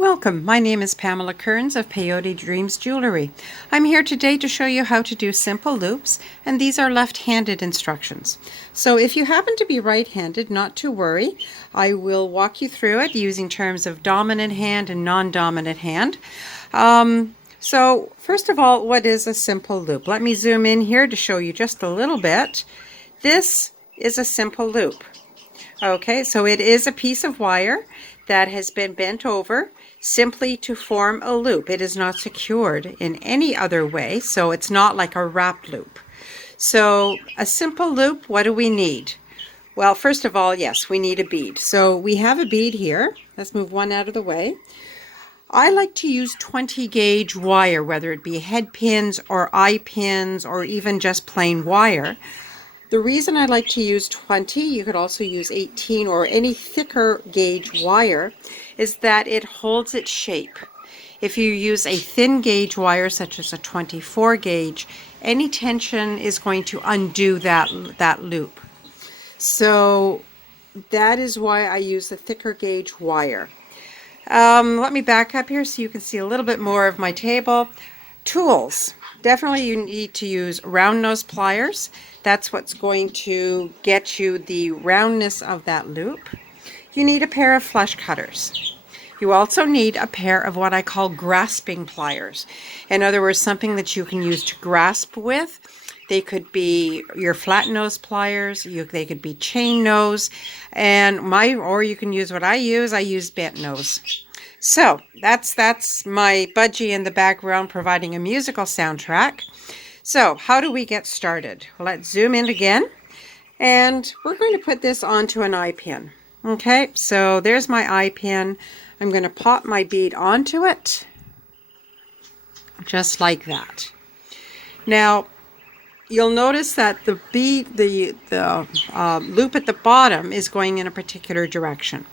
Welcome, my name is Pamela Kearns of Peyote Dreams Jewelry. I'm here today to show you how to do simple loops, and these are left-handed instructions. So if you happen to be right-handed, not to worry. I will walk you through it using terms of dominant hand and non-dominant hand. So first of all, what is a simple loop? Let me zoom in here to show you just a little bit. This is a simple loop. Okay, so it is a piece of wire that has been bent over simply to form a loop. It is not secured in any other way, so it's not like a wrap loop. So a simple loop, what do we need? Well, first of all, yes, we need a bead. So we have a bead here. Let's move one out of the way. I like to use 20 gauge wire, whether it be head pins or eye pins or even just plain wire. The reason I like to use 20, you could also use 18 or any thicker gauge wire, is that it holds its shape. If you use a thin gauge wire, such as a 24 gauge, any tension is going to undo that loop. So that is why I use the thicker gauge wire. Let me back up here so you can see a little bit more of my table. Tools. Definitely you need to use round nose pliers. That's what's going to get you the roundness of that loop. You need a pair of flush cutters. You also need a pair of what I call grasping pliers. In other words, something that you can use to grasp with. They could be your flat nose pliers, they could be chain nose, or you can use what I use bent nose. So that's my budgie in the background providing a musical soundtrack. So how do we get started? Well, let's zoom in again, and we're going to put this onto an eye pin. Okay, so there's my eye pin. I'm going to pop my bead onto it, just like that. Now, you'll notice that the bead, the loop at the bottom is going in a particular direction.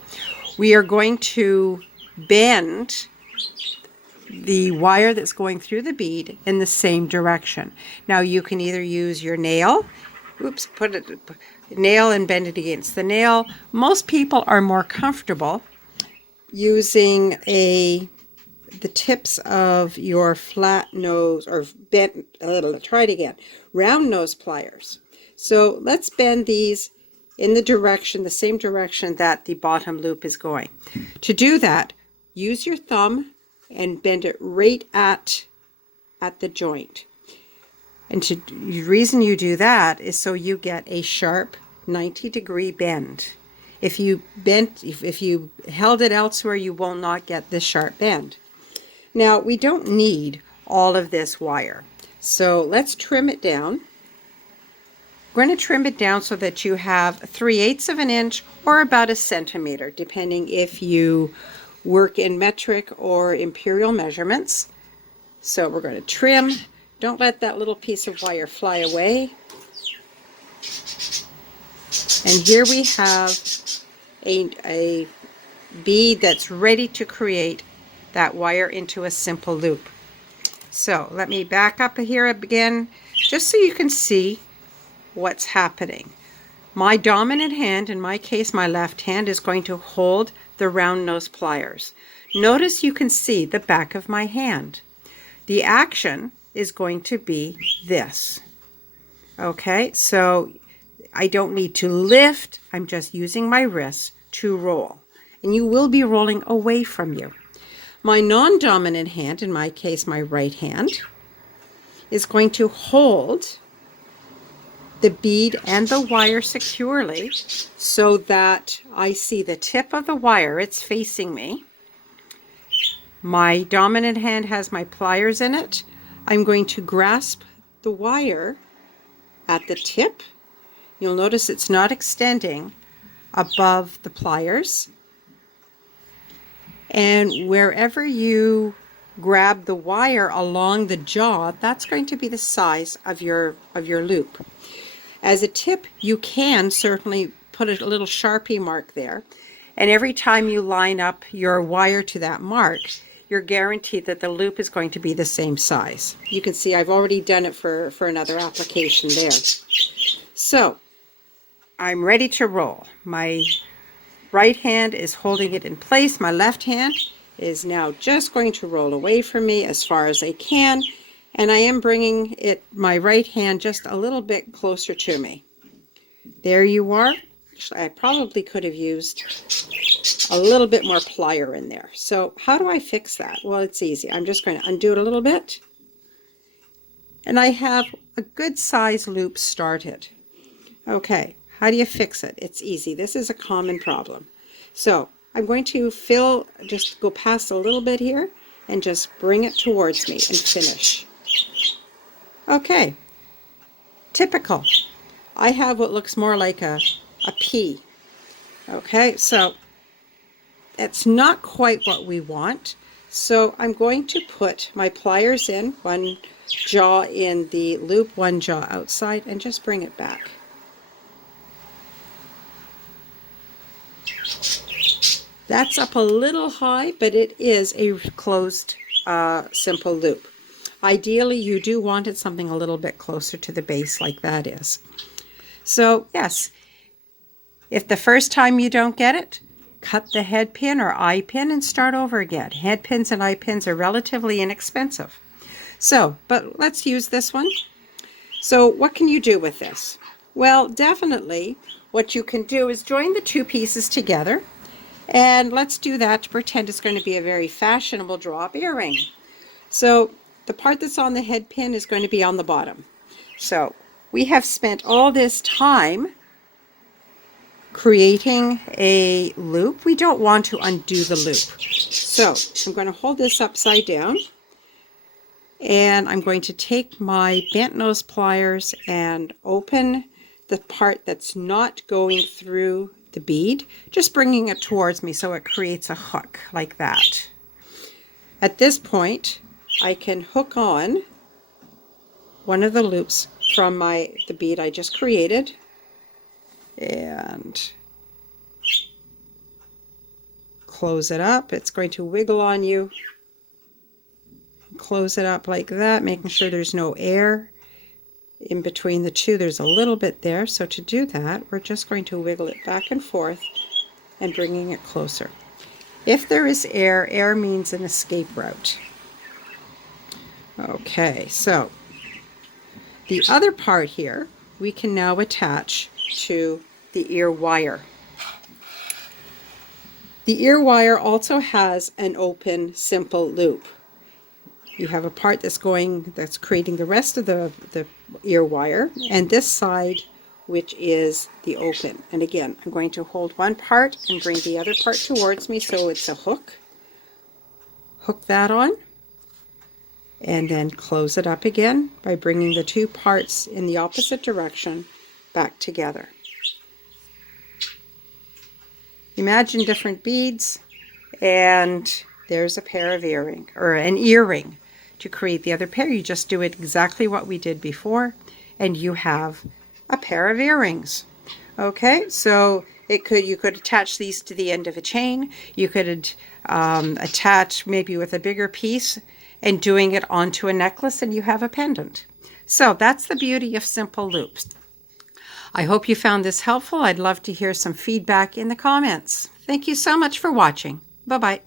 We are going to bend the wire that's going through the bead in the same direction. Now you can either use your nail, nail and bend it against the nail. Most people are more comfortable using the tips of your flat nose or round nose pliers. So let's bend these in the same direction that the bottom loop is going. To do that, use your thumb and bend it right at the joint. And the reason you do that is so you get a sharp 90-degree bend. If you held it elsewhere, you will not get this sharp bend. Now, we don't need all of this wire. So let's trim it down. We're going to trim it down so that you have 3/8 of an inch or about a centimeter, depending if you work in metric or imperial measurements. So we're going to trim. Don't let that little piece of wire fly away. And here we have a bead that's ready to create that wire into a simple loop. So let me back up here again, just so you can see what's happening. My dominant hand, in my case my left hand, is going to hold the round nose pliers. Notice you can see the back of my hand. The action is going to be this. Okay, so I don't need to lift, I'm just using my wrists to roll. And you will be rolling away from you. My non-dominant hand, in my case my right hand, is going to hold the bead and the wire securely so that I see the tip of the wire, it's facing me. My dominant hand has my pliers in it. I'm going to grasp the wire at the tip. You'll notice it's not extending above the pliers. And wherever you grab the wire along the jaw, that's going to be the size of your loop. As a tip, you can certainly put a little Sharpie mark there, and every time you line up your wire to that mark, you're guaranteed that the loop is going to be the same size. You can see I've already done it for another application there. So I'm ready to roll. My right hand is holding it in place. My left hand is now just going to roll away from me as far as I can, and I am bringing my right hand just a little bit closer to me. There you are. Actually, I probably could have used a little bit more plier in there. So how do I fix that? Well, it's easy. I'm just going to undo it a little bit, and I have a good size loop started. Okay, how do you fix it? It's easy. This is a common problem. So I'm going to just go past a little bit here and just bring it towards me and finish. Okay, typical. I have what looks more like a pea. Okay, so it's not quite what we want. So I'm going to put my pliers in, one jaw in the loop, one jaw outside, and just bring it back. That's up a little high, but it is a closed simple loop. Ideally, you do want it something a little bit closer to the base like that is. So yes, if the first time you don't get it, cut the head pin or eye pin and start over again. Head pins and eye pins are relatively inexpensive. So, but let's use this one. So what can you do with this? Well, definitely what you can do is join the two pieces together. And let's do that to pretend it's going to be a very fashionable drop earring. So the part that's on the head pin is going to be on the bottom. So we have spent all this time creating a loop. We don't want to undo the loop. So I'm going to hold this upside down, and I'm going to take my bent nose pliers and open the part that's not going through the bead, just bringing it towards me so it creates a hook like that. At this point, I can hook on one of the loops from the bead I just created, and close it up. It's going to wiggle on you. Close it up like that, making sure there's no air in between the two. There's a little bit there, so to do that, we're just going to wiggle it back and forth and bringing it closer. If there is air, air means an escape route. Okay, so the other part here we can now attach to the ear wire. The ear wire also has an open simple loop. You have a part that's creating the rest of the ear wire, and this side, which is the open. And again, I'm going to hold one part and bring the other part towards me so it's a hook. Hook that on, and then close it up again by bringing the two parts in the opposite direction back together. Imagine different beads, and there's a pair of earring, or an earring. To create the other pair, you just do it exactly what we did before, and you have a pair of earrings. Okay, so you could attach these to the end of a chain. You could attach maybe with a bigger piece and doing it onto a necklace, and you have a pendant. So that's the beauty of simple loops. I hope you found this helpful. I'd love to hear some feedback in the comments. Thank you so much for watching. Bye-bye.